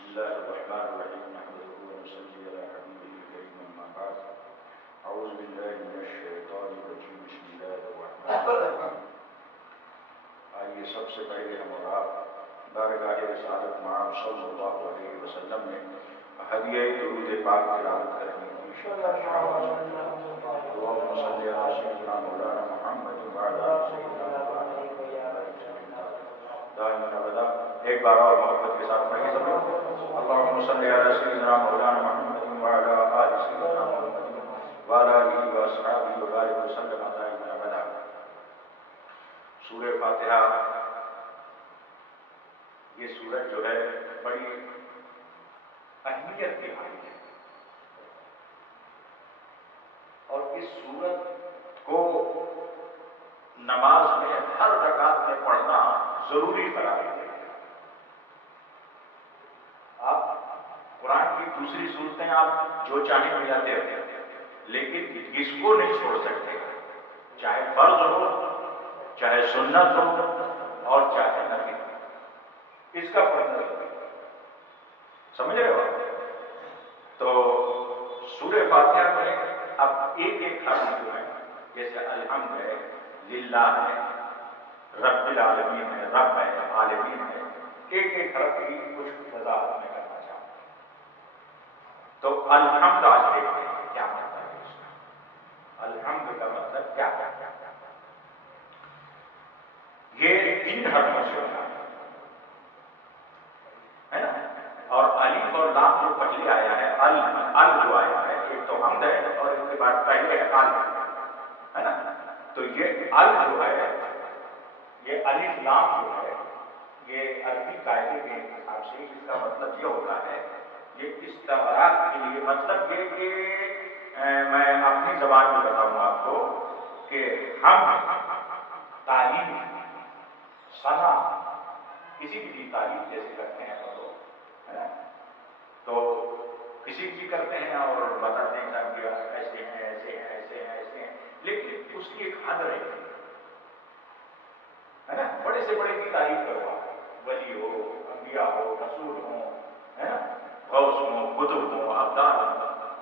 بسم الله الرحمن الرحيم نحمده ونصلي على حبيبه الكريم أما بعد أعوذ بالله من الشيطان الرجيم بسم الله الرحمن الرحيم آئیے سب سے پہلے ہم اور آپ بارگاہ رسالت معاب صلی اللہ علیہ وسلم میں ہدیہ درود پاک تلاوت کرنے کی اللهم صل على سيدنا مولانا محمد وعلى آل سيدنا مولانا دائما ابدا ایک بار اور محبت کے ساتھ پڑھیے سب لوگ اللهم صل على سيدنا مولانا محمد وعلى آل سيدنا محمد وعلى آله وأصحابه وبارك وسلم دائما ابدا. سورہ فاتحہ یہ سورت جو ہے بڑی اہمیت کی حامل ہے اور اس سورت کو نماز میں ہر رکعت میں پڑھنا ضروری قرار دیا گیا. آپ قرآن کی دوسری صورتیں آپ جو چاہیں ملاتے رہتے ہیں لیکن اس کو نہیں چھوڑ سکتے, چاہے فرض ہو چاہے سنت ہو اور چاہے نفل, اس کا پڑھنا ضروری ہے. سمجھ رہے ہو؟ تو سورہ فاتحہ میں اب ایک ایک حرف جو ہے جیسے الحمد ہے, للہ ہے, رب العالمین ہے, رب ہے, عالمین ہے, ایک ایک حرف کی کچھ وضاحت میں کرنا چاہوں. تو الحمد آج دیکھتے ہیں کیا مطلب ہے اس کا. الحمد کا مطلب کیا ہے؟ یہ 3 حرفوں سے بنا ہے نا, اور الف اور لام جو پہلے آیا ہے ال جو آیا ہے ایک تو حمد ہے اور اس کے بعد پہلے ہے ال ہے نا. تو یہ ال جو ہے یہ الف لام جو ہے یہ عربی قاعدے کے حساب سے اس کا مطلب یہ ہوتا ہے, یہ استغراق کے لیے مطلب یہ کہ میں اپنی زبان میں بتاؤں آپ کو کہ ہم تعلیم ثنا کسی بھی تعلیم جیسے کرتے ہیں تو ہے نا, تو کسی کی کرتے ہیں اور بتاتے ہیں کہ ایسے ہیں ایسے ہیں ایسے ہیں ایسے ہیں, لیکن اس کی ایک حد رہتی ہے نا. بڑے سے بڑے کی تعریف کرو آپ, ولی ہو, انبیاء ہو, رسول ہوں, ہے نا, غوث ہوں, قطب ہوں, ابدال ہوں,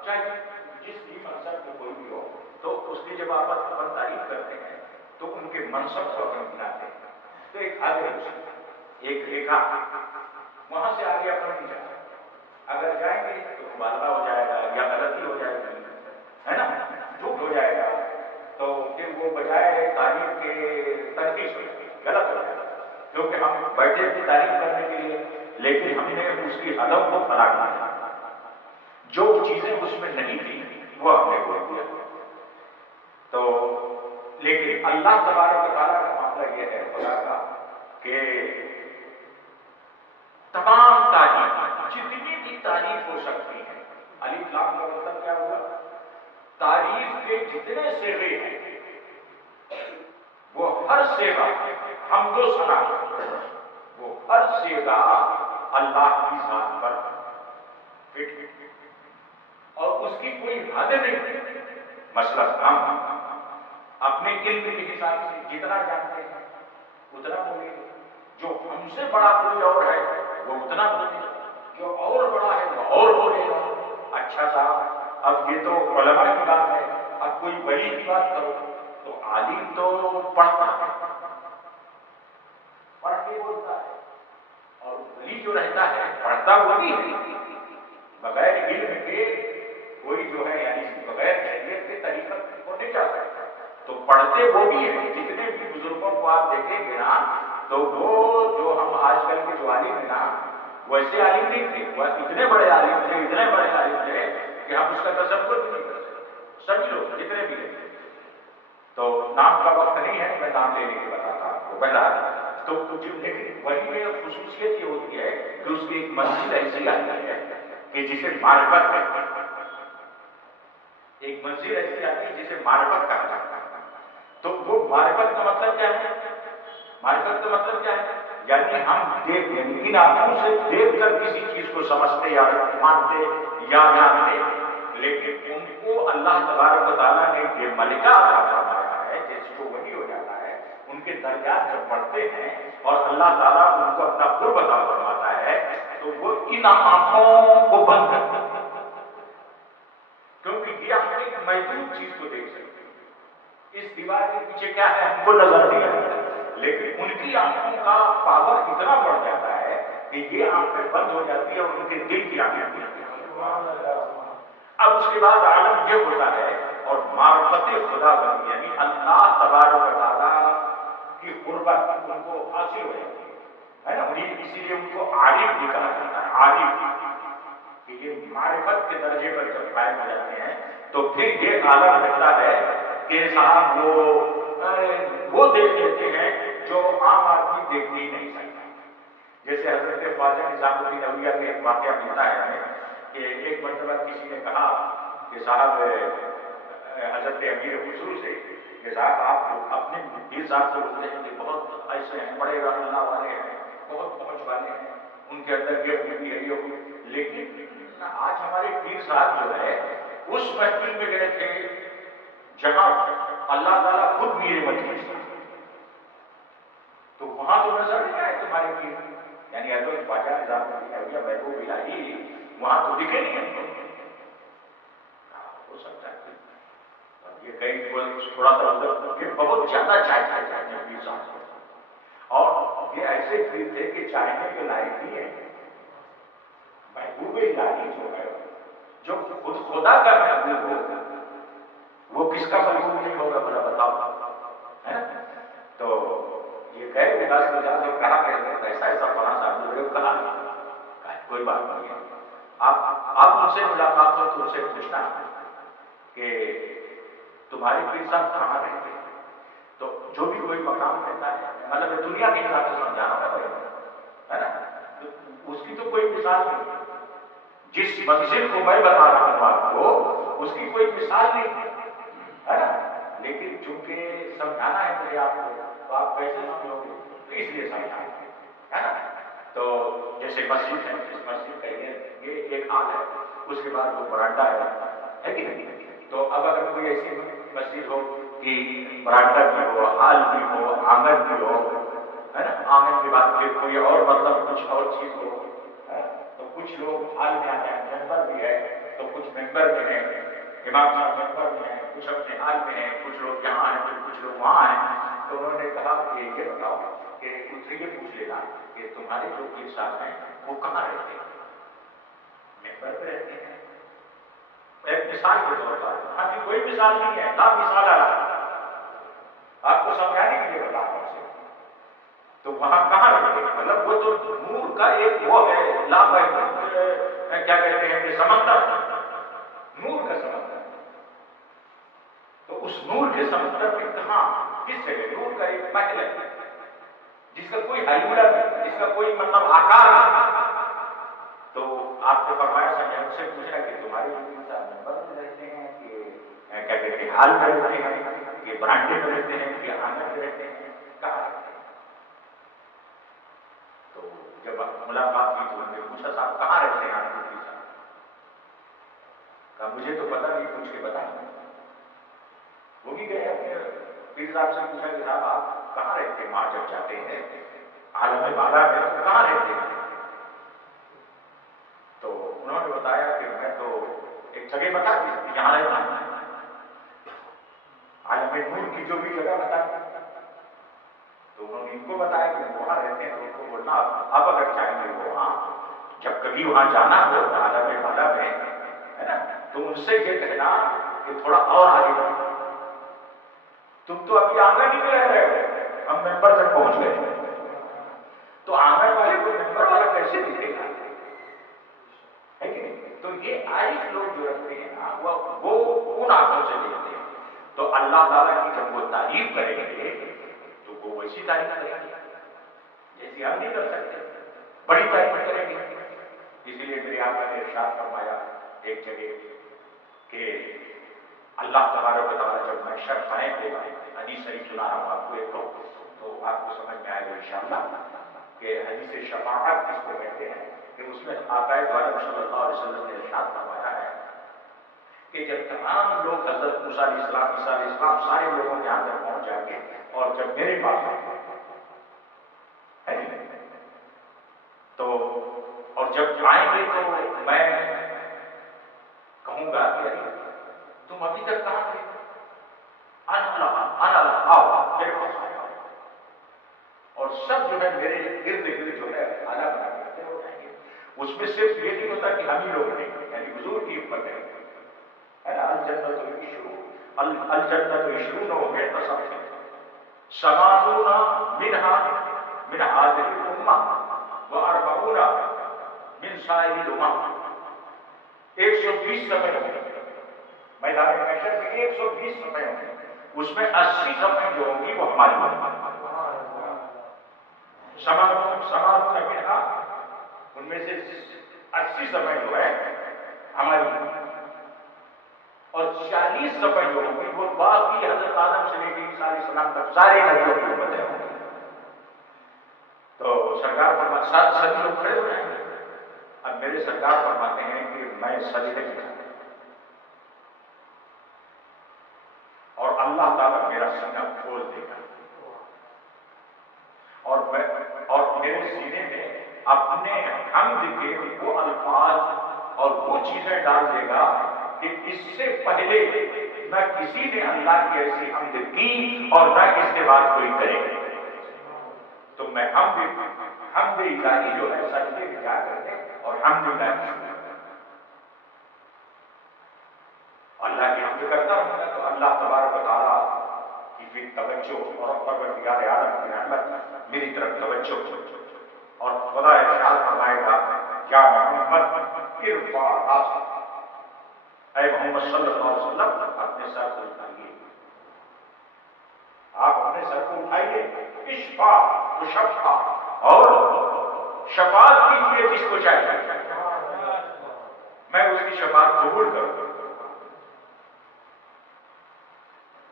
چاہے جس بھی منصب میں کوئی بھی ہو, تو اس کی جب آپ اپن تعریف کرتے ہیں تو ان کے منصب کو اپن بناتے ہیں. تو ایک حد ہے اس کی, ایک ریکھا, وہاں سے آگے اپن نہیں جاتے. اگر جائیں گے تو مبالغہ ہو جائے گا یا غلطی ہو جائے گی, ہے نا, جھوٹ ہو جائے گا, تو پھر وہ بجائے تعریف کے تنقید ہو جائے گی, غلط ہو جائے گا, کیونکہ ہم بیٹھے اپنی تعریف کرنے کے لیے لیکن ہم نے اس کی حدم کو فراغ دیا, جو چیزیں اس میں نہیں تھیں وہ ہم نے بول دیا. تو لیکن اللہ تبارک و تعالیٰ کا معاملہ یہ ہے خدا کا کہ تمام تعریف جتنی بھی تعریف ہو سکتی ہے, الف لام کا مطلب کیا ہوا, تعریف کے جتنے صیغے ہیں وہ ہر صیغہ حمد و ثنا, وہ ہر صیغہ اللہ کی ذات پر فٹ اور اس کی کوئی حد نہیں. مثلا ہم اپنے علم کے حساب سے جتنا جانتے ہیں اتنا بولیں گے, جو ہم سے بڑا کوئی اور ہے وہ اتنا بولے گا, جو اور بڑا ہے وہ اور بولے گا. اچھا صاحب اب یہ تو علماء کی بات ہے, اب کوئی ولی کی بات کرو تو عالم تو پڑھتا ہے, پڑھ کے بولتا ہے, اور ولی جو رہتا ہے پڑھتا وہ بھی ہے, بغیر علم کے کوئی جو ہے یعنی بغیر شریعت کے طریقے کو نہیں جا سکتا. تو پڑھتے وہ بھی ہیں, جتنے بھی بزرگوں کو آپ دیکھیں گے نا تو وہ جو ہم آج کل کے جو عالم ہیں نا ویسے عالم نہیں تھے, وہ اتنے بڑے عالم تھے, اتنے بڑے عالم تھے کہ ہم اس کا تصور بھی نہیں کر سکتے. سبھی لوگ جتنے بھی ہیں, تو نام کا وقت نہیں ہے, میں نام لینے کے بتاتا آپ کو پہلا. تو لیکن وہی میں خصوصیت یہ ہوتی ہے کہ اس کی ایک منزل ایسی آتی ہے کہ جسے معرفت کہتے ہیں, ایک منزل ایسی آتی ہے جسے معرفت کہا جاتا ہے. تو وہ معرفت کا مطلب کیا ہے, معرفت کا مطلب کیا ہے, یعنی ہم ان آنکھوں سے دیکھ کر کسی چیز کو سمجھتے یا مانتے یا جانتے, لیکن ان کو اللہ تبارک و تعالیٰ نے یہ ملکہ عطا فرمایا ہے جیسے جو وہی ہو جاتا ہے, ان کے درجات جب بڑھتے ہیں اور اللہ تعالیٰ ان کو اپنا قرب عطا فرماتا ہے تو وہ ان آنکھوں کو بند کر دیں، کیونکہ یہ ہم ایک محدود چیز کو دیکھ سکتے ہیں، اس دیوار کے پیچھے کیا ہے ہم کو نظر نہیں آتا، لیکن ان کی آنکھوں کا پاور اتنا بڑھ جاتا ہے کہ یہ آنکھیں بند ہو جاتی ہے اور ان کے دل کی آنکھیں کھلتی ہیں۔ اب اس کے بعد عالم یہ ہوتا ہے اور معرفت خدا بندی یعنی اللہ تبارک و تعالیٰ کی قربت ان کو حاصل ہو جاتی ہے نا، اسی لیے ان کو عارف بھی کہا جاتا ہے، عارف کہ یہ معرفت کے درجے پر جب قائم ہو جاتے ہیں تو پھر یہ عالم رہتا ہے کہ صاحب وہ دیکھ لیتے ہیں جو عام آدمی دیکھ ہی نہیں سکتا۔ جیسے حضرت خواجہ نظام الدین اولیاء کا ایک واقعہ ملتا ہے ہمیں کہ ایک مرتبہ کسی نے کہا کہ صاحب حضرت امیر خسرو سے کہ صاحب آپ اپنے پیر صاحب کو بولتے ہیں کہ بہت ایسے ہیں، بڑے اللہ والے ہیں، بہت پہنچ والے ہیں، ان کے اندر یہ خوبی ہے یہ خوبی، لیکن آج ہمارے پیر صاحب جو ہے اس محفل میں گئے تھے جہاں اللہ تعالیٰ خود میرے مجلس تھا، تو وہاں تو نظر نہیں آئے تمہارے پیر، یعنی اگر خواجہ نظام الدین اولیاء محبوب الہی وہاں تو دکھے نہیں ہم کو، ہو سکتا ہے یہ کہیں تھوڑا سا یہ بہت زیادہ چاہتے ہیں پیر صاحب کو، اور یہ ایسے پیر تھے کہ چاہنے کے لائق بھی ہے۔ محبوب الہی جو ہے جو خود خدا کا محبوب ہو وہ کس کا محبوب نہیں ہوگا بڑا بتاؤ، ہے نا؟ تو یہ غیر مداس مزاج سے کہا کہ ایسا ایسا فلاں صاحب نے کہا کوئی بات نہیں ہے، آپ ان سے ملاقات ہو تو ان سے پوچھنا کہ تمہارے پیر صاحب کہاں رہتے ہیں، تو جو بھی کوئی مقام کہتا ہے مطلب دنیا کے حساب سے سمجھانا ہے نا، اس کی تو کوئی مثال نہیں، جس منزل کو میں بتا رہا ہوں آپ کو اس کی کوئی مثال نہیں ہے نا، لیکن چونکہ سمجھانا ہے مجھے آپ کو تو آپ کیسے سمجھو گے، تو اس لیے سمجھانا ہے نا۔ تو جیسے مسجد ہے، اس مسجد کا یہ ایک حال ہے، اس کے بعد وہ برانڈا ہے کہ نہیں، تو اب اگر کوئی ایسی مسجد ہو کہ برانڈا بھی ہو، ہال بھی ہو، آنگن بھی ہو، ہے نا، آنگن کے بعد پھر کوئی اور مطلب کچھ اور چیز ہو، تو کچھ لوگ ہال میں آتے ہیں، ممبر بھی ہے تو کچھ ممبر میں ہیں، امام صاحب ممبر میں ہیں، کچھ اپنے حال میں ہیں، کچھ لوگ یہاں ہیں پھر کچھ لوگ وہاں ہیں، تو انہوں نے کہا کہ یہ بتاؤ کہ ان سے یہ پوچھ لینا کہ تمہارے جو پیر صاحب ہیں وہ کہاں رہتے ہیں، ممبر پہ رہتے ہیں، ایک مثال کے طور پر، ہاں جی کوئی مثال نہیں ہے، لا مثال آپ کو سمجھانے کے لیے بتا رہا ہوں، تو وہاں کہاں رہتے ہیں، مطلب وہ تو نور کا ایک وہ ہے لا محدود کیا کہتے ہیں کہ سمندر، نور کا سمندر، تو اس نور کے سمندر میں کہاں کس جگہ، نور کا ایک محل ہے جس کا کوئی حیولہ نہیں، جس کا کوئی مطلب آکار نہیں، تو آپ نے فرمایا سمجھا ان سے پوچھنا کہ تمہارے ممبر میں رہتے ہیں کہ کیا کہتے ہیں حال میں رہتے ہیں کہ برانڈے میں رہتے ہیں کہ آنگن میں رہتے ہیں، کہاں رہتے ہیں، تو جب ملاقات کی تو انہوں نے پوچھا صاحب کہاں رہتے ہیں آپ کے پیر صاحب، کہا مجھے تو پتا نہیں، پوچھ کے بتائیں، وہ بھی گئے اپنے پیر صاحب سے پوچھا کہ صاحب آپ کہاں رہتے ہیں، وہاں جب جاتے ہیں عالم بالا میں تو کہاں رہتے ہیں، تو انہوں نے بتایا کہ میں تو ایک جگہ بتا دی یہاں رہتا ہوں، عالم نور کی جو بھی جگہ بتا دی، تو انہوں نے ان کو بتایا کہ وہاں رہتے ہیں، تو ان کو بولنا اب اگر چاہیں گے وہ وہاں جب کبھی وہاں جانا ہو عالم بالا میں، ہے نا، تو ان سے یہ کہنا کہ تھوڑا اور آگے بڑھو، تم تو ابھی آنگن ہی میں رہ رہے ہو، ہم ممبر تک پہنچ گئے، تو آنگن والے کو ممبر والا کیسے دکھے گا، ہے کہ نہیں، تو یہ عارف لوگ جو رکھتے ہیں نا وہ ان آنکھوں سے دیکھتے ہیں، تو اللہ تعالیٰ کی جب وہ تعریف کریں گے تو وہ ویسی تعریف کریں گے جیسی ہم نہیں کر سکتے، بڑی تعریف کریں گے، اسی لیے میرے آقا نے ارشاد فرمایا ایک جگہ کہ اللہ تبارک و تعالیٰ جب محشر قائم ہوگا، حدیث شریف سنا رہا ہوں آپ کو ایک تو آپ کو سمجھ میں آئے گا انشاءاللہ کہ حدیث شفاعت جس کو کہتے ہیں کہ اس میں آقا دو عالم صلی اللہ علیہ وسلم نے ارشاد فرمایا ہے کہ جب تمام لوگ حضرت موسیٰ علیہ السلام، عیسیٰ علیہ السلام سارے لوگوں کے اندر پہنچ جائیں گے اور جب میرے پاس آئیں گے ہے تو، اور آئیں گے تو میں کہوں گا کہ تم ابھی تک کہاں تھے؟ انا لہا آؤ میرے پاس آؤ، اور سب جو ہے میرے ارد گرد جو ہے آلہ بنا کے ہو جائیں گے۔ اس میں صرف یہ نہیں ہوتا کہ ہم ہی لوگ نہیں، یعنی حضور کی حکمت ہے نا، الجنت عشرون و معتصم سمانون من هذه الامه واربعون من سائر الامم، 120 صفحے ہوں گے میدان محشر کے، 120 صفحے ہوں گے، اس میں 80 صفحے جو ہوں گی وہ ہماری ہوں گی، سمانون منہا، ان میں سے 80 صفحے جو ہے ہماری ہوں گی، اور 40 صفحے جو ہوں گی وہ باقی حضرت آدم سے لے کے عیسیٰ علیہ السلام تک سارے نبیوں کی امتیں ہوں گی۔ تو سرکار فرماتے ہیں سبھی لوگ کھڑے ہو جائیں گے، اب میرے سرکار فرماتے ہیں کہ میں سجدے میں جاؤں اور اللہ تعالیٰ میرا سینہ کھول دے گا، اور میرے سینے میں اپنے حمد کے وہ الفاظ اور وہ چیزیں ڈال دے گا کہ اس سے پہلے نہ کسی نے اللہ کی ایسی حمد کی اور نہ اس کے بعد کوئی کرے، تو میں حمد الہی جو ہے سجدے میں جا کر کے اور حمد الہی اللہ کی حمد کرتا ہوں گا، تو اللہ تبارک و تعالیٰ کی پھر توجہ اور پروردگار عالم کی رحمت میری طرف توجہ اور خدا ارشاد فرمائے گا یا محمد ارفع راسک، اے محمد صلی اللہ علیہ وسلم اپنے سر کو اٹھائیے، آپ اپنے سر کو اٹھائیے، اشفا وشفا، اور شفاعت کیجیے جس کو چاہیے، میں اس کی شفاعت قبول کروں،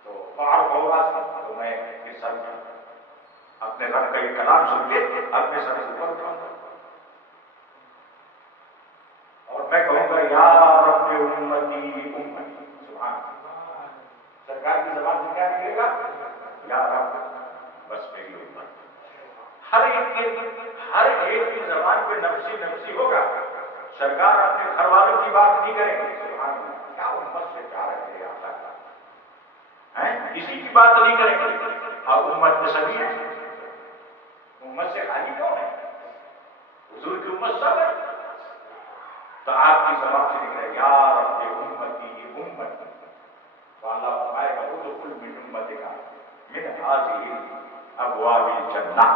تو فعرف ہوگا تو میں پھر سر اپنے رب کا یہ کلام سن کے اپنے سر کو اوپر اٹھاؤں گا اور میں کہوں گا یا رب امتی امتی، سبحان اللہ، سرکار کی زبان سے کیا نکلے گا؟ یا رب بس میری امت، ہر ایک کی زبان پہ نفسی نفسی ہوگا، سرکار اپنے گھر والوں کی بات نہیں کریں گے، سبحان اللہ، کیا امت سے پیار ہے میرے آقا کا، کسی کی بات نہیں کریں گے، اب امت میں سبھی ہے، امت سے خالی کون ہے؟ حضور کی امت سب ہے، تو آپ کی زبان سے نکلے یا رب امتی امتی، تو اللہ فرمائے گا ادخل من امتک من هذه ابواب الجنہ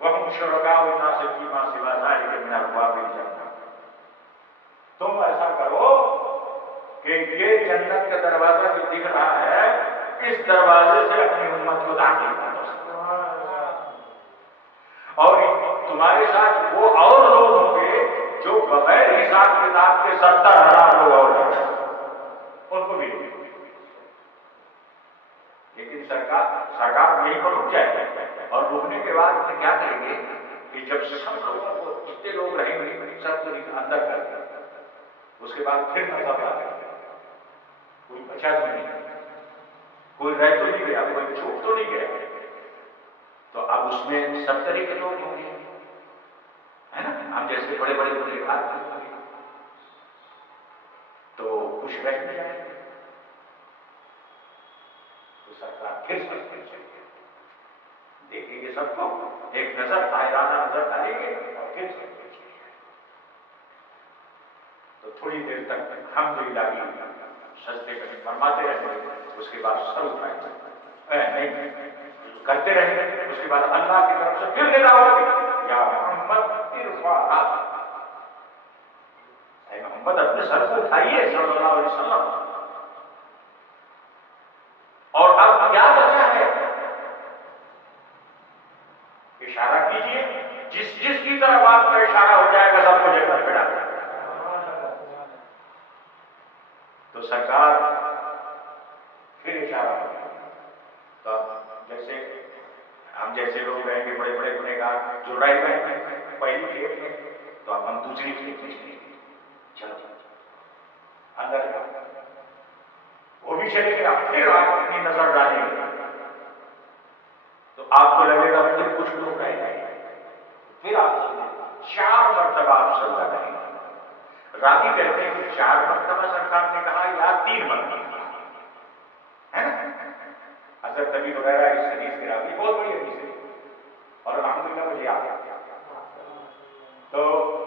وهم شرکاء الناس فیما سوى ذلك من ابواب الجنہ، تم ایسا کرو کہ یہ جنت کا دروازہ جو دکھ رہا ہے اس دروازے سے اپنی امت کو داخل کرو، اور تمہارے ساتھ وہ اور لوگ ہوں گے جو بغیر حساب کتاب کے 70,000 لوگ اور ہیں، ان کو بھی، لیکن سرکار یہیں پر رک جائے گا، اور رکنے کے بعد پھر کیا کریں گے کہ جب سب لوگوں کو جتنے لوگ رہیں گے سب کو اندر کر دیں، اس کے بعد پھر نظر آ گیا، کوئی بچا تو نہیں، کوئی رہ تو نہیں گیا، کوئی چھوٹ تو نہیں گیا، تو اب اس میں سب طرح کے لوگ ہوں گے، ہے نا، ہم جیسے بڑے بڑے بڑے آدمی ہوں گے تو کچھ رہ نہیں جائیں گے، تو سرکار پھر سب دیکھیں گے، سب کو ایک نظر حیرانہ نظر ڈالیں گے اور پھر سب تو تھوڑی دیر تک الحمدللہ سجدے میں فرماتے رہیں گے، اس کے بعد سر اٹھائیں گے، نہیں کرتے رہیں گے، اس کے بعد اللہ کی طرف سے پھر ندا ہوگی یا محمد ارفع راسک، اے محمد اپنے سر کو اٹھائیے صلی اللہ علیہ وسلم، اور اب کیا بچا ہے؟ اشارہ کیجیے، جس کی طرف آپ کا اشارہ ہو جائے گا سب کو جنت میں ڈال دیں گے، تو سرکار پھر اشارہ ہوگا، تو جیسے ہم جیسے لوگ رہیں گے بڑے بڑے گنہگار جو رہ گئے پہلی کھیپ میں، تو اب ہم دوسری کھیپ میں چلیں گے، چلو اندر جاؤ، وہ بھی چلے گا، پھر آپ اپنی نظر ڈالیں گے تو آپ کو لگے گا پھر کچھ لوگ رہ گئے، پھر آپ چلیں گے، 4 مرتبہ آپ سجدہ کریں گے. راوی کہتے ہیں کہ 4 مرتبہ سرکار نے کہا یا 3 مرتبہ ہے نا. حضرت ابی ہریرہ اس حدیث کے راوی بہت بڑی حدیث ہے اور الحمدللہ مجھے یاد ہے. تو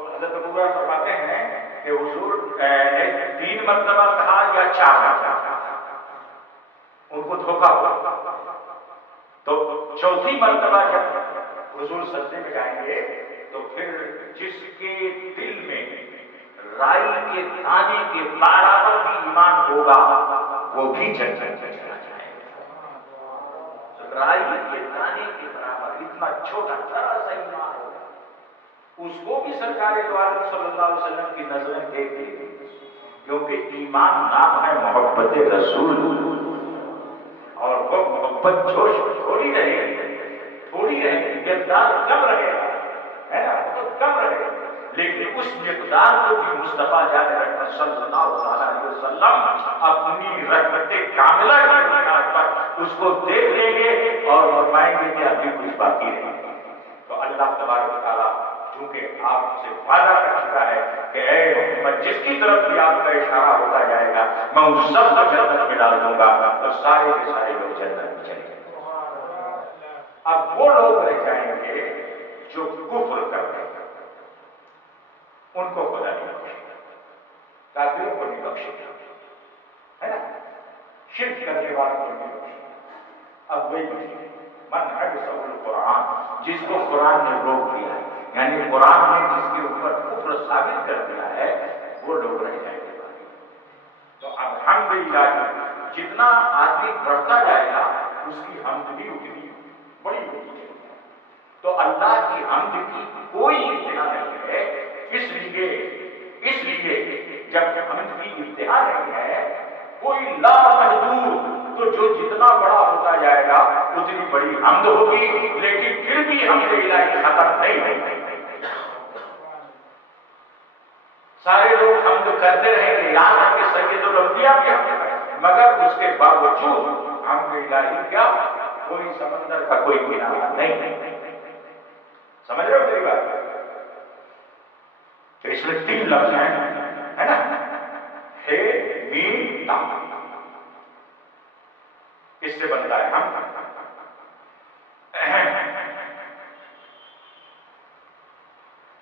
حضرت ابو ہریرہ فرماتے ہیں کہ حضور نے 3 مرتبہ کہا یا 4 مرتبہ کہا. ان کو دھوکہ ہوا. تو چوتھی مرتبہ جب حضور سجدے میں جائیں گے تو پھر جس کے دل میں رائی کے دانے کے برابر بھی ایمان ہوگا وہ بھی جنت میں چلا جائے گا. رائی کے دانے کے برابر اتنا چھوٹا ذرا سا ایمان ہوگا اس کو بھی سرکار دو عالم صلی اللہ علیہ وسلم کی نظریں دیکھ لیں کیونکہ ایمان نام ہے محبت رسول اور وہ محبت جوش تھوڑی رہے گی مقدار کم رہے گا ہے نا بہت کم رہے گا لیکن اس مقدار کو بھی مصطفیٰ جان رحمت صلی اللہ علیہ وسلم اپنی رحمت کاملہ کی بنیاد پر اس کو دیکھ لیں گے اور فرمائیں گے کہ ابھی کچھ باقی رہے گا. تو اللہ تبارک و تعالیٰ چونکہ آپ سے وعدہ کر چکا ہے کہ اے محمد جس کی طرف بھی آپ کا اشارہ ہوتا جائے گا میں ان سب کو جنت میں ڈال دوں گا اور سارے کے سارے لوگ جنت میں چلے جائیں گے. اب وہ لوگ رہ جائیں گے جو کفر کرتے ہیں ان کو خدا نہیں بخشے گا. کافروں کو نہیں بخشے گا ہے نا. شرک کرنے والوں کو نہیں بخشے گا. اب وہی بخشے من حبس القرآن جس کو قرآن نے روک دیا ہے یعنی قرآن نے جس کے اوپر کفر ثابت کر دیا ہے وہ لوگ رہ جائیں گے. تو اب الحمدللہ جتنا آدمی بڑھتا جائے گا اس کی حمد بھی اتنی بڑی ہوتی ہے. تو اللہ کی حمد کی کوئی انتہا نہیں ہے. اس لیے جب حمد کی انتہا نہیں ہے کوئی لا محدود تو جو جتنا بڑا ہوتا جائے گا اتنی بڑی حمد ہوگی لیکن پھر بھی حمد الہی ختم نہیں ہوگی. سارے لوگ حمد کرتے رہیں گے یہاں تک کہ سید الانبیاء بھی حمد کریں مگر اس کے باوجود حمد الہی کیا کوئی سمندر کا کوئی کنارہ نہیں. سمجھ رہے ہو میری بات. تو اس میں 3 لفظ ہیں ہے نا ہے میم تا. اس سے بنتا ہے ہم.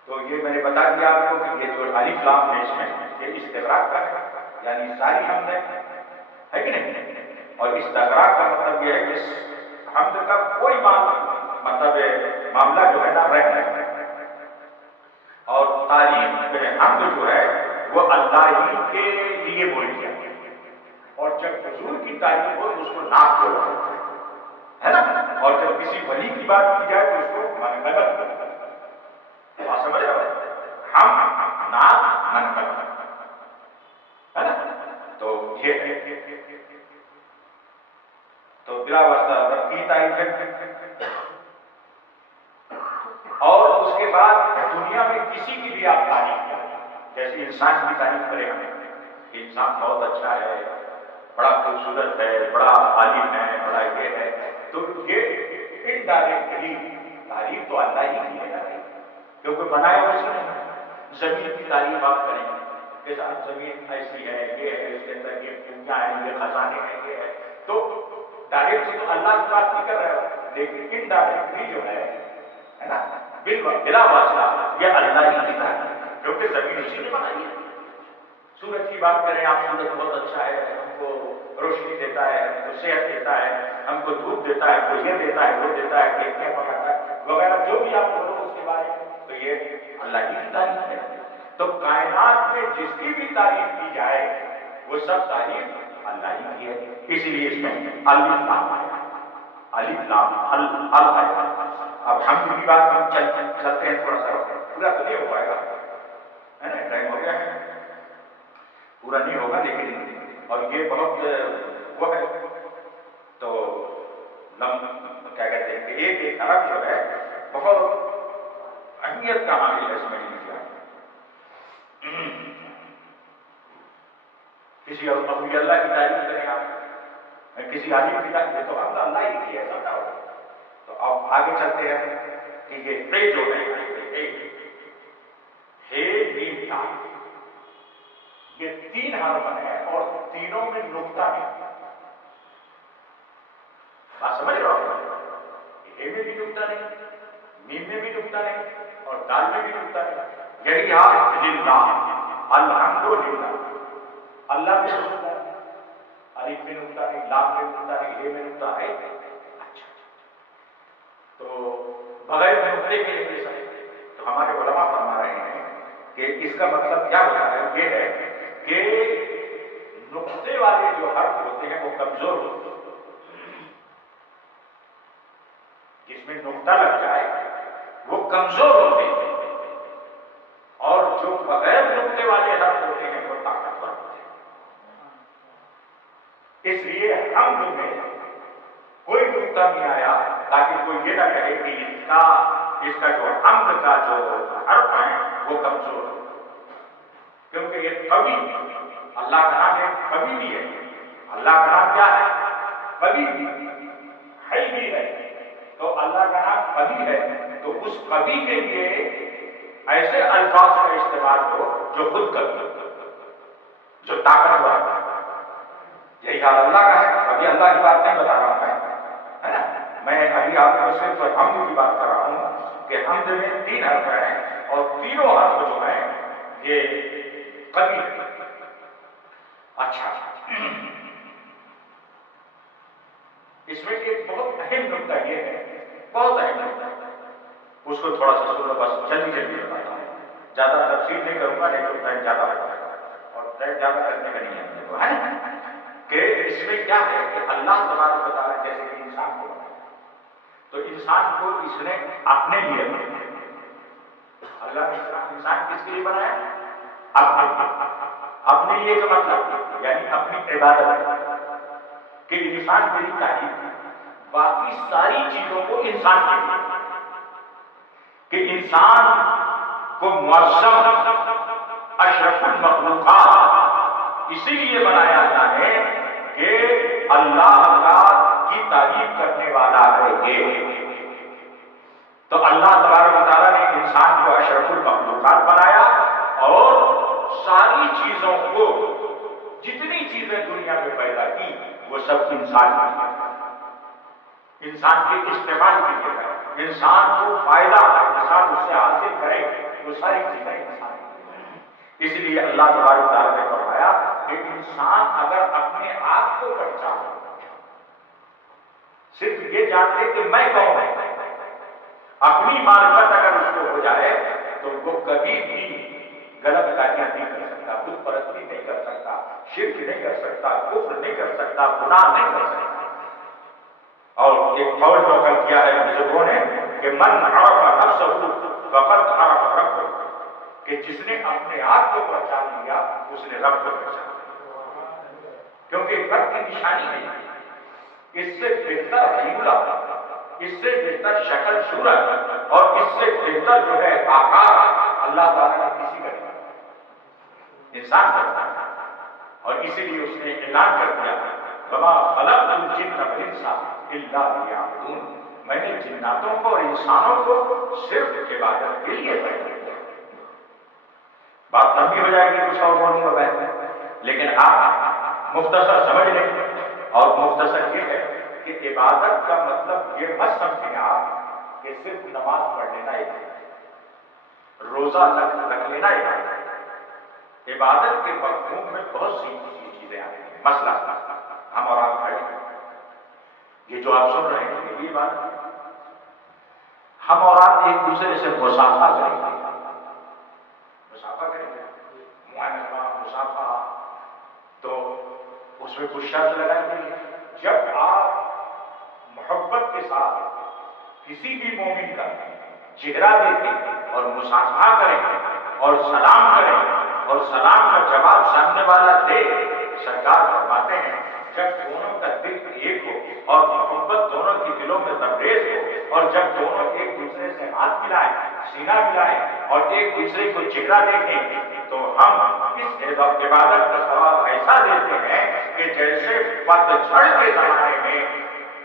تو یہ میں نے بتا دیا آپ کو کہ یہ جو الف لام ہے اس میں یہ استغراق کا ہے یعنی ساری حمد ہے کہ نہیں. اور استغراق کا مطلب یہ ہے کہ حمد کا کوئی مطلب معاملہ جو ہے نا رہ نہیں. اور تعریف حمد جو ہے وہ اللہ ہی کے لیے بولی جاتی ہے اور جب حضور کی تعریف ہو تو اس کو نعت بولا ہے نا. اور جب کسی ولی کی بات کی جائے تو اس کو منقبت بولا. آپ سمجھ رہے ہو ہم نعت منقبت ہے نا. تو یہ ہے تو بلا واسطہ رب کی تعریف ہے. اور اس کے بعد دنیا میں کسی کی بھی آپ تعریف کریں جیسے انسان کی تعریف کریں ہمیں انسان بہت اچھا ہے بڑا خوبصورت ہے بڑا عالم ہے بڑا یہ ہے تو یہ انڈائریکٹلی تعریف تو اللہ ہی کی ہے کیونکہ بنایا اس نے. زمین کی تعریف آپ کریں کہ زمین ایسی ہے یہ ہے اس کے اندر یہ پونجا ہے یہ خزانے ہیں یہ ہے تو ڈائریکٹ تو اللہ کی بات نہیں کر رہے ہو لیکن انڈائریکٹلی جو ہے نا بلا واسطہ یہ اللہ ہی کی تعریف کیونکہ زمین اسی نے بنائی ہے. سورج کی بات کریں آپ سورج بہت اچھا ہے ہم کو روشنی دیتا ہے ہم کو صحت دیتا ہے ہم کو دھوپ دیتا ہے کوئی یہ دیتا ہے وہ دیتا ہے کھیتیاں پکاتا ہے وغیرہ جو بھی آپ بولو اس کے بارے میں تو یہ اللہ ہی کی تعریف ہے. تو کائنات میں جس کی بھی تعریف کی جائے وہ سب تعریف اللہ ہی کی ہے. اسی لیے اس میں الف لام آیا الف لام ال آیا. اب ہم کی بات ہم چلتے ہیں تھوڑا سا پورا تو نہیں ہو پائے گا ہے نا ٹائم ہو گیا ہے پورا نہیں ہوگا لیکن اور یہ بہت وہ ہے تو کیا کہتے ہیں کہ ایک عرب جو ہے بہت اہمیت کا حامل ہے سمجھ لیجیے. کسی اولیاء اللہ کی تعریف کریں آپ کسی عالم کی تعریف تو ہم اللہ ہی کی ہے سب نہ ہو. تو اب آگے چلتے ہیں کہ یہ پے جو ہے حرف ہیں اور تینوں میں نقطہ ہے. بات سمجھ رہے ہو؟ اے میں بھی نقطہ نہیں، میم میں بھی نقطہ نہیں اور دال میں بھی نقطہ نہیں. یہی حال للہ، الحمدللہ، اللہ میں نقطہ ہے، الف میں نقطہ نہیں، لام میں نقطہ نہیں، اے میں نقطہ ہے. اچھا، تو بغیر نقطے کے لیے سمجھ. تو ہمارے علماء فرما رہے ہیں کہ اس کا مطلب کیا ہوتا ہے؟ یہ ہے کہ نقطے والے جو حرف ہوتے ہیں وہ کمزور ہوتے ہیں. جس میں نقطہ لگ جائے وہ کمزور ہوتے ہیں، اور جو بغیر نقطے والے حرف ہوتے ہیں وہ طاقتور ہوتے ہیں. اس لیے حمد میں کوئی نقطہ نہیں آیا تاکہ کوئی یہ نہ کہے کہ اس کا جو حمد کا جو حرف ہے وہ کمزور ہے. کیونکہ یہ قوی، اللہ کا نام ایک قوی بھی ہے. اللہ کا نام کیا ہے؟ قوی بھی، حی بھی ہے. تو اللہ کا نام قوی ہے، تو اس قوی کے لیے ایسے الفاظ کا استعمال ہو جو خود قوی، جو طاقتور. یہی حال اللہ کا ہے. ابھی اللہ کی بات نہیں بتا رہا ہوں ہے نا، میں ابھی آپ کو صرف حمد کی بات کر رہا ہوں کہ حمد میں 3 حرف ہیں اور تینوں حرف جو ہیں یہ قوی ہے. اچھا، اس میں ایک بہت اہم نقطہ یہ ہے، بہت اہم نقطہ، اس کو تھوڑا سا سن لو، بس جلدی جلدی بتاتا ہوں. زیادہ تفصیل نہیں کروں گا، نہیں تو ٹائم زیادہ ہوگا اور ٹائم زیادہ کرنے کا نہیں ہے مجھے کو، ہے نا. کہ اس میں کیا ہے کہ اللہ تبارک و تعالیٰ جیسے کہ انسان کو بنایا، تو انسان کو اس نے اپنے لیے بنایا. اللہ نے انسان کس کے لیے بنایا؟ اپنے لیے کا مطلب یعنی اپنی عبادت، کہ انسان میری تعریف، باقی ساری چیزوں کو انسان کے لیے، کہ انسان کو معظم اشرف المخلوقات اسی لیے بنایا اللہ نے کہ اللہ کا کی تعریف کرنے والا ہے یہ. تو اللہ تبارک و تعالیٰ نے انسان کو اشرف المخلوقات بنایا اور ساری چیزوں کو، جتنی چیزیں دنیا میں پیدا کی وہ سب انسان کی، انسان کے استعمال کے لیے، انسان کو فائدہ انسان اس سے حاصل کرے، وہ ساری چیزیں انسان کی. اس لیے اللہ تبارک و تعالیٰ نے فرمایا کہ انسان اگر اپنے آپ کو پہچانے، صرف یہ جانتے کہ میں کون ہوں، اپنی معرفت اگر اس کو ہو جائے تو وہ کبھی بھی غلط کاریاں نہیں کر سکتا، بت پرستی نہیں کر سکتا، شرک نہیں کر سکتا، کفر نہیں کر سکتا، گناہ نہیں کر سکتا. اور ایک قول نقل کیا ہے بزرگوں نے کہ من عرف نفسہ فقد عرف ربہ، کہ جس نے اپنے آپ کو پہچان لیا اس نے رب کو پہچانا. کیونکہ رب کی نشانی نہیں، اس سے بہتر ہیولا، اس سے بہتر شکل صورت اور اس سے بہتر جو ہے آکار اللہ تعالیٰ نے کسی کا نہیں، انسان کرتا ہے. اور اسی لیے اس نے اعلان کر دیا وما خلقت الجن والانس الا لیعبدون، میں نے جناتوں کو اور انسانوں کو صرف عبادت کے لیے پیدا کیا. بات لمبی ہو جائے گی، کچھ اور بولوں گا میں، لیکن آپ مختصر سمجھ لیں. اور مختصر یہ ہے کہ عبادت کا مطلب یہ مت سمجھیں آپ کہ صرف نماز پڑھ لینا عبادت، روزہ رکھ لینا عبادت. عبادت کے مفہوم میں بہت سی چیزیں آتی ہیں. مثلا ہم اور آپ کھڑے ہیں، یہ جو آپ سن رہے ہیں یہ بات، ہم اور آپ ایک دوسرے سے مصافحہ کریں گے، مصافحہ کریں گے، معانقہ مصافحہ، تو اس میں کچھ شرط لگائی گئی ہے. جب آپ محبت کے ساتھ کسی بھی مومن کا چہرہ دیکھیں اور مصافحہ کریں اور سلام کریں اور سلام کا جواب سامنے والا دے، سرکار فرماتے ہیں جب دونوں کا دل ایک ہو اور محبت دونوں کے دلوں میں تبریز ہو، اور جب دونوں ایک دوسرے سے ہاتھ ملائیں، سینہ ملائیں اور ایک دوسرے کو چہرہ دیکھیں، تو ہم اس عبادت کا ثواب ایسا دیتے ہیں کہ جیسے پتجھڑ کے زمانے میں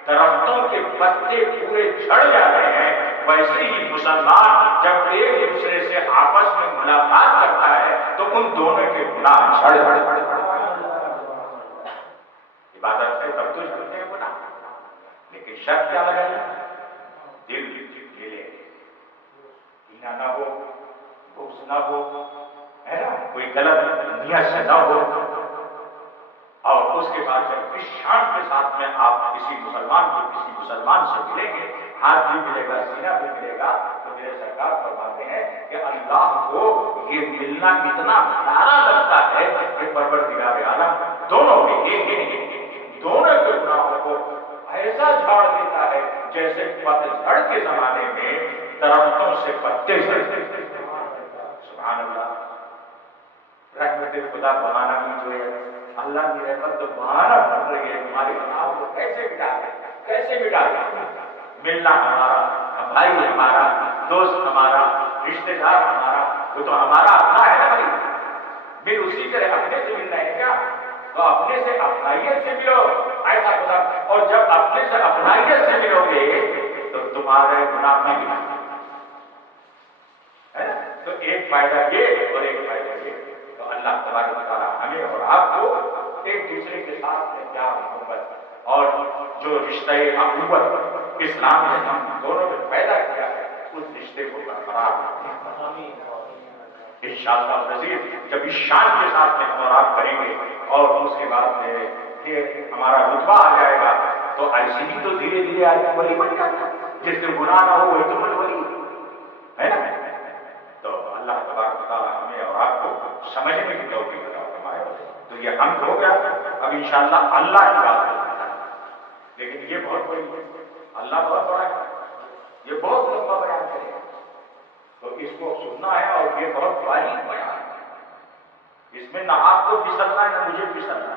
درختوں کے پتے پورے جھڑ جاتے ہیں، ویسے ہی مسلمان جب ایک دوسرے سے آپس میں ملاقات کرتا ہے تو ان دونوں کے گناہ جھڑ جاتے ہیں. ہے تب تو جھڑتے ہیں گناہ، لیکن شرط کیا لگائی؟ دل ملے، کینہ نہ ہو، بغض نہ ہو، ہے نا، کوئی غلط نیت سے نہ ہو. اور اس کے بعد جب اس شان کے ساتھ میں آپ کسی مسلمان کو کسی مسلمان سے ملیں گے، ہاتھ بھی ملے گا، سینہ بھی ملے گا، تو میرے سرکار فرماتے ہیں کہ اللہ کو یہ ملنا اتنا پیارا لگتا ہے کہ پروردگار عالم دونوں کے ایک ہی دونوں کے گناہوں کو ایسا جھاڑ دیتا ہے جیسے پتجھڑ کے زمانے میں درختوں سے پتے جھڑتے. سبحان اللہ. رحمت خدا بہانا بھی جو ہے، اللہ کی رحمت تو بہانا بن رہی ہے تمہارے گناہوں کو کیسے مٹا دے، کیسے مٹا دے. ملنا ہمارا، بھائی ہمارا، دوست ہمارا، رشتے دار ہمارا، وہ تو ہمارا اپنا ہے نا بھائی. پھر اسی طرح اپنے سے ملنا ہے کیا؟ تو اپنے سے اپنائیت سے ملو ایسا خدا. اور جب اپنے سے اپنائیت سے ملو گے تو تمہارے گناہ بھی مٹیں گے. تو ایک فائدہ یہ اور ایک فائدہ یہ. تو اللہ تبارک و تعالیٰ ہمیں اور آپ کو ایک دوسرے کے ساتھ میں پیار محبت اور جو رشتہ اخوت اسلام نے ہم دونوں میں پیدا کیا ہے اس رشتے کو برقرار رکھیں. انشاءاللہ العزیز جب اس شان کے ساتھ میں ہم اور آپ کریں گے اور اس کے بعد یہ ہمارا رتبہ آ جائے گا تو ایسے ہی تو دھیرے دھیرے آج ولی بن جاتا ہے. جس دن گناہ نہ ہو وہی تو ولی ہے نا. تو اللہ تبارک و تعالیٰ ہمیں اور آپ کو سمجھنے کی توفیق عطا فرمائے. تو یہ حمد ہو گیا. اب انشاءاللہ اللہ کی بات ہے، لیکن یہ بہت بڑی ہے، اللہ بہت بڑا ہے، یہ بہت لمبا بیان کرے گا. تو اس کو سننا ہے اور یہ بہت باریک بیان ہے. اس میں نہ آپ کو پھسلنا ہے نہ مجھے پھسلنا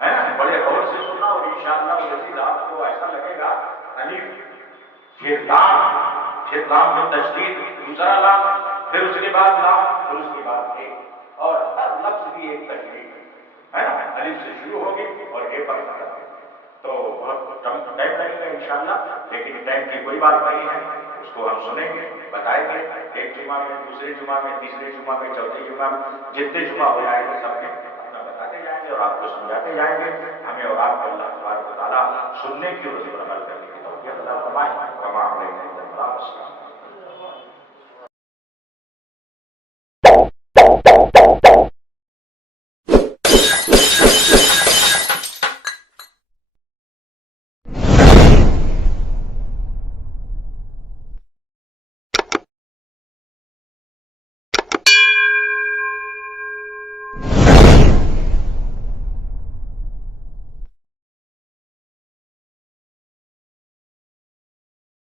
ہے نا. بڑے غور سے سننا اور انشاءاللہ العزیز آپ کو ایسا لگے گا الف پھر لام، پھر لام میں تشدید، دوسرا لام، پھر اس کے بعد لام، پھر اس کے بعد ایک، اور ہر لفظ بھی ایک تشدید ہے نا. الف سے شروع ہوگی اور اے پر ختم. تو بہت کم ٹائم لگے گا انشاءاللہ، لیکن ٹائم کی کوئی بات نہیں ہے. اس کو ہم سنیں گے، بتائیں گے، ایک جمعہ میں، دوسرے جمعہ میں، تیسرے جمعہ میں، چوتھے جمعہ میں، جتنے جمعہ ہو جائے گا سب میں اپنا بتاتے جائیں گے اور آپ کو سمجھاتے جائیں گے. ہمیں اور آپ کو اللہ تبارک و تعالیٰ سننے کی اور اس پر عمل کرنے کی توفیق عطا فرمائے. وما علینا الا البلاغ.